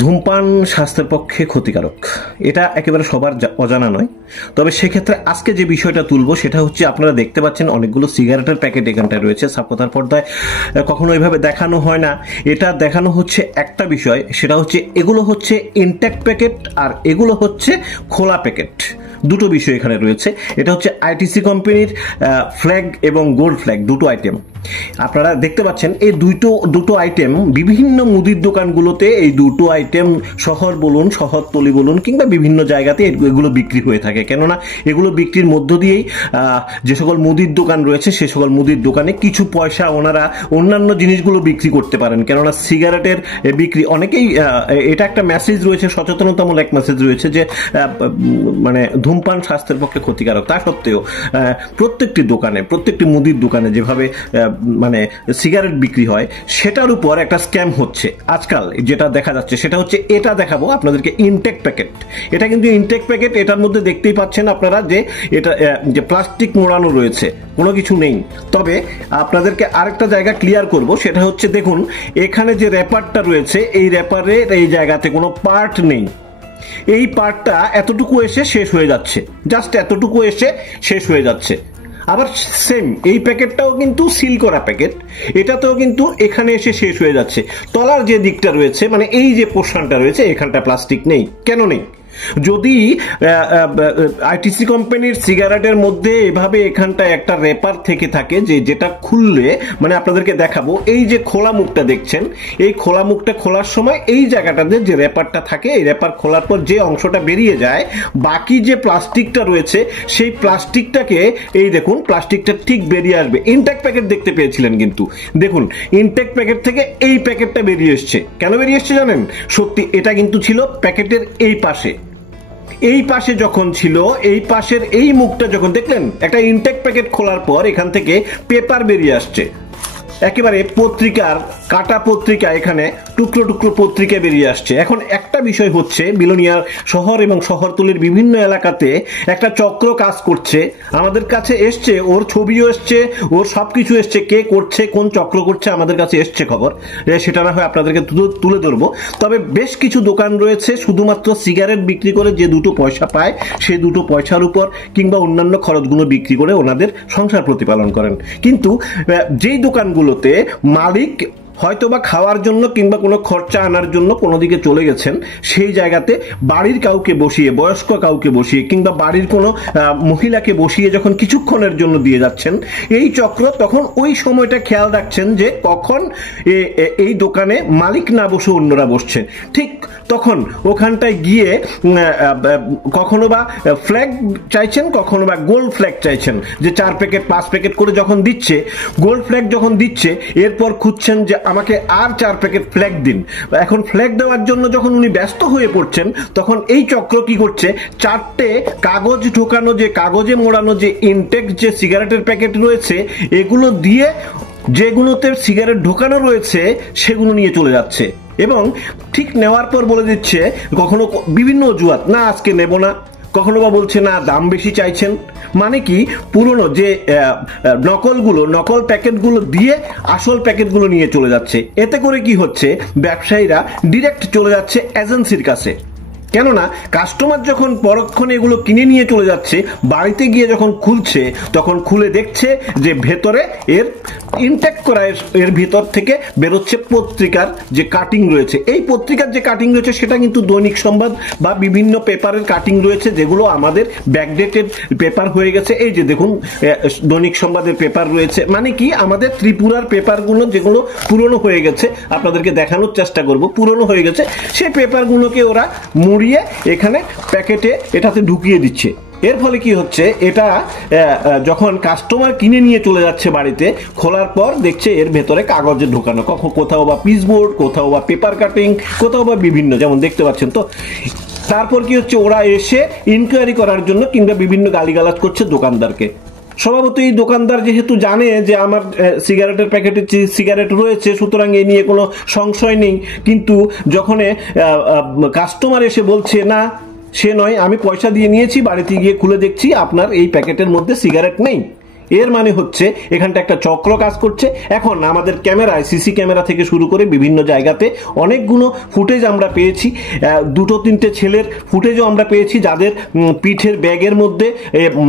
ধূমপান স্বাস্থ্যের পক্ষে ক্ষতিকারক, এটা একেবারে সবার অজানা নয়। তবে সেক্ষেত্রে আজকে যে বিষয়টা তুলবো সেটা হচ্ছে, আপনারা দেখতে পাচ্ছেন অনেকগুলো সিগারেটের প্যাকেট এখানটায় রয়েছে। সাবকথার পর্দায় কখনো এইভাবে দেখানো হয় না, এটা দেখানো হচ্ছে একটা বিষয়, সেটা হচ্ছে এগুলো হচ্ছে ইনট্যাক্ট প্যাকেট আর এগুলো হচ্ছে খোলা প্যাকেট। দুটো বিষয় এখানে রয়েছে। এটা হচ্ছে আইটিসি কোম্পানির ফ্ল্যাগ এবং গোল্ড ফ্ল্যাগ, দুটো আইটেম আপনারা দেখতে পাচ্ছেন। এই দুটো আইটেম বিভিন্ন মুদির দোকানগুলোতে, এই দুটো আইটেম শহর বলুন, শহরতলি বলুন, কিংবা বিভিন্ন জায়গাতে এগুলো বিক্রি হয়ে থাকে। কেননা এগুলো বিক্রির মধ্য দিয়েই যে সকল মুদির দোকান রয়েছে সে সকল মুদির দোকানে কিছু পয়সা ওনারা অন্যান্য জিনিসগুলো বিক্রি করতে পারেন। কেননা সিগারেটের বিক্রি অনেকেই, এটা একটা মেসেজ রয়েছে, সচেতনতামূলক মেসেজ রয়েছে যে মানে ধূমপান স্বাস্থ্যের পক্ষে ক্ষতিকারক। তা সত্ত্বেও প্রত্যেকটি দোকানে, প্রত্যেকটি মুদির দোকানে যেভাবে মানে সিগারেট বিক্রি হয় সেটার উপর একটা স্ক্যাম হচ্ছে আজকাল। যেটা দেখা যাচ্ছে সেটা হচ্ছে, এটা দেখাবো আপনাদেরকে ইনটেক প্যাকেট। এটা কিন্তু ইনটেক প্যাকেট, এটার মধ্যে দেখতেই পাচ্ছেন আপনারা যে এটা যে প্লাস্টিক মোড়ানো রয়েছে, কোনো কিছু নেই। তবে আপনাদেরকে আরেকটা জায়গা ক্লিয়ার করব, সেটা হচ্ছে দেখুন এখানে যে র্যাপারটা রয়েছে, এই র্যাপারের এই জায়গাতে কোনো পার্ট নেই। এই পার্টটা এতটুকু এসে শেষ হয়ে যাচ্ছে, জাস্ট এতটুকু এসে শেষ হয়ে যাচ্ছে। আবার সেম এই প্যাকেটটাও কিন্তু সিল করা প্যাকেট, এটাতেও কিন্তু এখানে এসে শেষ হয়ে যাচ্ছে। তলার যে দিকটা রয়েছে, মানে এই যে পোর্শনটা রয়েছে, এখানটা প্লাস্টিক নেই। কেন নেই? যদি আইটিসি কোম্পানির সিগারেটের মধ্যে এভাবে এখানটা একটা র্যাপার থেকে থাকে, যেটা খুললে, মানে আপনাদেরকে দেখাবো, এই যে খোলা মুখটা দেখছেন, এই খোলা মুখটা খোলার সময় এই জায়গাটাতে যে র্যাপারটা থাকে, এই র্যাপার খোলার পর যে অংশটা বেরিয়ে যায়, বাকি যে প্লাস্টিকটা রয়েছে সেই প্লাস্টিকটাকে, এই দেখুন প্লাস্টিকটা ঠিক বেরিয়ে আসবে। ইনট্যাক্ট প্যাকেট দেখতে পেয়েছিলেন, কিন্তু দেখুন ইনট্যাক্ট প্যাকেট থেকে এই প্যাকেটটা বেরিয়ে এসছে। কেন বেরিয়ে এসছে জানেন? সত্যি এটা কিন্তু ছিল প্যাকেটের এই পাশে, এই পাশে যখন ছিল, এই পাশের এই মুখটা যখন দেখলেন, একটা ইনটেক প্যাকেট খোলার পর এখান থেকে পেপার বেরিয়ে আসছে, একেবারে পত্রিকার কাটা পত্রিকা, এখানে টুকরো টুকরো পত্রিকা বেরিয়ে আসছে। এখন একটা বিষয় হচ্ছে, বিলোনিয়ার শহর এবং শহরতলির বিভিন্ন এলাকাতে একটা চক্র কাজ করছে। আমাদের কাছে এসছে, ওর ছবিও এসছে, ওর সবকিছু এসছে, কে করছে, কোন চক্র করছে, আমাদের কাছে এসছে খবর। সেটা না হয় আপনাদেরকে তুলে ধরবো। তবে বেশ কিছু দোকান রয়েছে শুধুমাত্র সিগারেট বিক্রি করে যে দুটো পয়সা পায়, সেই দুটো পয়সার উপর কিংবা অন্যান্য খরচগুলো বিক্রি করে ওনাদের সংসার প্রতিপালন করেন। কিন্তু যেই দোকানগুলোতে মালিক হয়তোবা খাওয়ার জন্য কিংবা কোনো খরচা আনার জন্য কোনো দিকে চলে গেছেন, সেই জায়গাতে বাড়ির কাউকে বসিয়ে, বয়স্ক কাউকে বসিয়ে কিংবা বাড়ির কোনো মহিলাকে বসিয়ে যখন কিছুক্ষণের জন্য দিয়ে যাচ্ছেন, এই চক্র তখন ওই সময়টা খেয়াল রাখছেন যে কখন এই দোকানে মালিক না বসে অন্যরা বসছে। ঠিক তখন ওখানটায় গিয়ে কখনো বা ফ্ল্যাগ চাইছেন, কখনো বা গোল্ড ফ্ল্যাগ চাইছেন, যে 4 প্যাকেট 5 প্যাকেট করে যখন দিচ্ছে, গোল্ড ফ্ল্যাগ যখন দিচ্ছে, এরপর খুঁজছেন যে আমাকে আর 4 প্যাকেট ফ্ল্যাগ দিন। এখন ফ্ল্যাগ দেওয়ার জন্য যখন উনি ব্যস্ত হয়ে পড়ছেন, তখন এই চক্র কি করছে, 4টে কাগজ ঢোকানো, যে কাগজে মোড়ানো যে ইনটেক যে সিগারেটের প্যাকেট রয়েছে, এগুলো দিয়ে যেগুলোতে সিগারেট ঢোকানো রয়েছে সেগুলো নিয়ে চলে যাচ্ছে। এবং ঠিক নেওয়ার পর বলে দিচ্ছে, কখনো বিভিন্ন অজুহাত, না আজকে নেব না, কখনো বা বলছে না দাম বেশি চাইছেন। মানে কি, পুরনো যে নকল প্যাকেটগুলো দিয়ে আসল প্যাকেটগুলো নিয়ে চলে যাচ্ছে। এতে করে কি হচ্ছে, ব্যবসায়ীরা ডিরেক্ট চলে যাচ্ছে এজেন্সির কাছে। কেননা কাস্টমার যখন পরক্ষণে এগুলো কিনে নিয়ে চলে যাচ্ছে, বাড়িতে গিয়ে যখন খুলছে, তখন খুলে দেখছে যে ভেতরে এর ইনটেক্ট করা, এর ভিতর থেকে বেরোচ্ছে পত্রিকার যে কাটিং রয়েছে। এই পত্রিকার যে কাটিং রয়েছে সেটা কিন্তু দৈনিক সংবাদ বা বিভিন্ন পেপারের কাটিং রয়েছে, যেগুলো আমাদের ব্যাকডেটেড পেপার হয়ে গেছে। এই যে দেখুন দৈনিক সংবাদের পেপার রয়েছে, মানে কি আমাদের ত্রিপুরার পেপারগুলো যেগুলো পুরনো হয়ে গেছে, আপনাদেরকে দেখানোর চেষ্টা করব, পুরনো হয়ে গেছে, সেই পেপারগুলোকে ওরা মুড়িয়ে এখানে প্যাকেটে এটাতে ঢুকিয়ে দিচ্ছে। এর ফলে কি হচ্ছে, এটা যখন কাস্টমার কিনে নিয়ে চলে যাচ্ছে বাড়িতে, খোলার পর দেখছে এর ভেতরে কাগজে ঢোকানো, কোথাও বা পিসবোর্ড, কোথাও বা পেপার কাটিং, কোথাও বা বিভিন্ন, যেমন দেখতে পাচ্ছেন। তো তারপর কি হচ্ছে, ওরা এসে ইনকোয়ারি করার জন্য কিংবা বিভিন্ন গালিগালাজ করছে দোকানদারকে। স্বভাবত এই দোকানদার যেহেতু জানে যে আমার সিগারেটের প্যাকেটে সিগারেট রয়েছে, সুতরাং এ নিয়ে কোনো সংশয় নেই। কিন্তু যখন কাস্টমার এসে বলছে না সে নয়, আমি পয়সা দিয়ে নিয়েছি, বাড়িতে গিয়ে খুলে দেখছি আপনার এই প্যাকেটের মধ্যে সিগারেট নেই, এর মানে হচ্ছে এখানটা একটা চক্র কাজ করছে। এখন আমাদের ক্যামেরায়, সিসি ক্যামেরা থেকে শুরু করে বিভিন্ন জায়গাতে অনেকগুলো ফুটেজ আমরা পেয়েছি, দুটো তিনটে ছেলের ফুটেজও আমরা পেয়েছি যাদের পিঠের ব্যাগের মধ্যে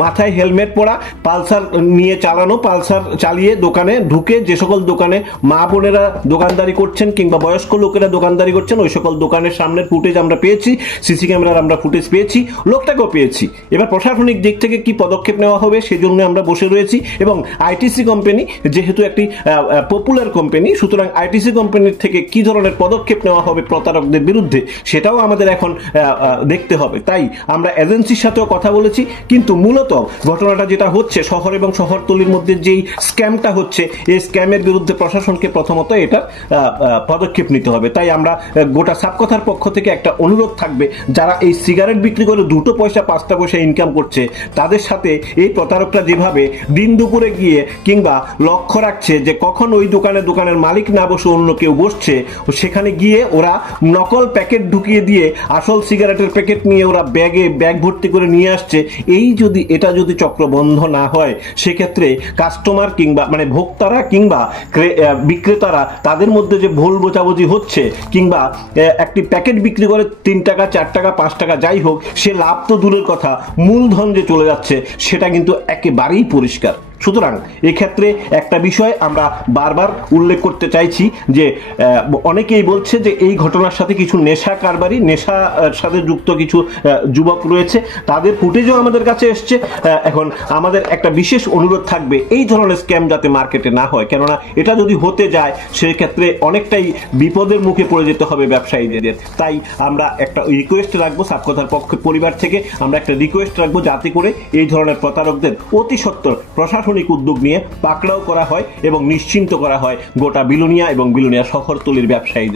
মাথায় হেলমেট পরা, পালসার নিয়ে চালানো, পালসার চালিয়ে দোকানে ঢুকে যে সকল দোকানে মা বোনেরা দোকানদারি করছেন কিংবা বয়স্ক লোকেরা দোকানদারি করছেন ওই সকল দোকানের সামনের ফুটেজ আমরা পেয়েছি, সিসি ক্যামেরার আমরা ফুটেজ পেয়েছি, লোকটাকেও পেয়েছি। এবার প্রশাসনিক দিক থেকে কি পদক্ষেপ নেওয়া হবে সেজন্য আমরা বসে রয়েছি। এবং আইটিসি কোম্পানি যেহেতু একটি পপুলার কোম্পানি, সুতরাং আইটিসি কোম্পানির থেকে কি ধরনের পদক্ষেপ নেওয়া হবে প্রতারকদের বিরুদ্ধে সেটাও আমাদের এখন দেখতে হবে। তাই আমরা এজেন্সির সাথেও কথা বলেছি, কিন্তু মূলত ঘটনাটা যেটা হচ্ছে শহর এবং শহরতলির মধ্যে যেই স্ক্যামটা হচ্ছে এই স্ক্যামের বিরুদ্ধে প্রশাসনকে প্রথমত এটা পদক্ষেপ নিতে হবে। তাই আমরা গোটা সাপকথার পক্ষ থেকে একটা অনুরোধ থাকবে, যারা এই সিগারেট বিক্রি করে 2 পয়সা 5 পয়সা ইনকাম করছে তাদের সাথে এই প্রতারকরা যেভাবে দিন দুপুরে গিয়ে কিংবা লক্ষ্য রাখছে যে কখন ওই দোকানের মালিক না বসে অন্য কেউ বসছে, সেখানে গিয়ে ওরা নকল প্যাকেট ঢুকিয়ে দিয়ে আসল সিগারেটের প্যাকেট নিয়ে ওরা ব্যাগ ভর্তি করে নিয়ে আসছে। এটা যদি চক্র বন্ধ না হয় সেক্ষেত্রে কাস্টমার কিংবা মানে ভোক্তারা কিংবা বিক্রেতারা তাদের মধ্যে যে ভুল বোঝাবুঝি হচ্ছে কিংবা একটি প্যাকেট বিক্রি করে 3 টাকা 4 টাকা 5 টাকা যাই হোক, সে লাভ তো দূরের কথা, মূলধন যে চলে যাচ্ছে সেটা কিন্তু একেবারেই পরিষ্কার। সুতরাং এক্ষেত্রে একটা বিষয় আমরা বারবার উল্লেখ করতে চাইছি যে অনেকেই বলছে যে এই ঘটনার সাথে কিছু নেশা কারবারি, নেশার সাথে যুক্ত কিছু যুবক রয়েছে, তাদের ফুটেজও আমাদের কাছে এসছে। এখন আমাদের একটা বিশেষ অনুরোধ থাকবে এই ধরনের স্ক্যাম যাতে মার্কেটে না হয়, কেননা এটা যদি হতে যায় সেক্ষেত্রে অনেকটাই বিপদের মুখে পড়ে যেতে হবে ব্যবসায়ীদের। তাই আমরা একটা রিকোয়েস্ট রাখবো, সাপকথার পরিবার থেকে আমরা একটা রিকোয়েস্ট রাখবো যাতে করে এই ধরনের প্রতারকদের অতি সত্বর প্রশাসনিক উদ্যোগ নিয়ে পাকড়াও করা হয় এবং নিশ্চিন্ত করা হয় গোটা বিলোনিয়া এবং বিলোনিয়া শহরতলির ব্যবসায়ীদের।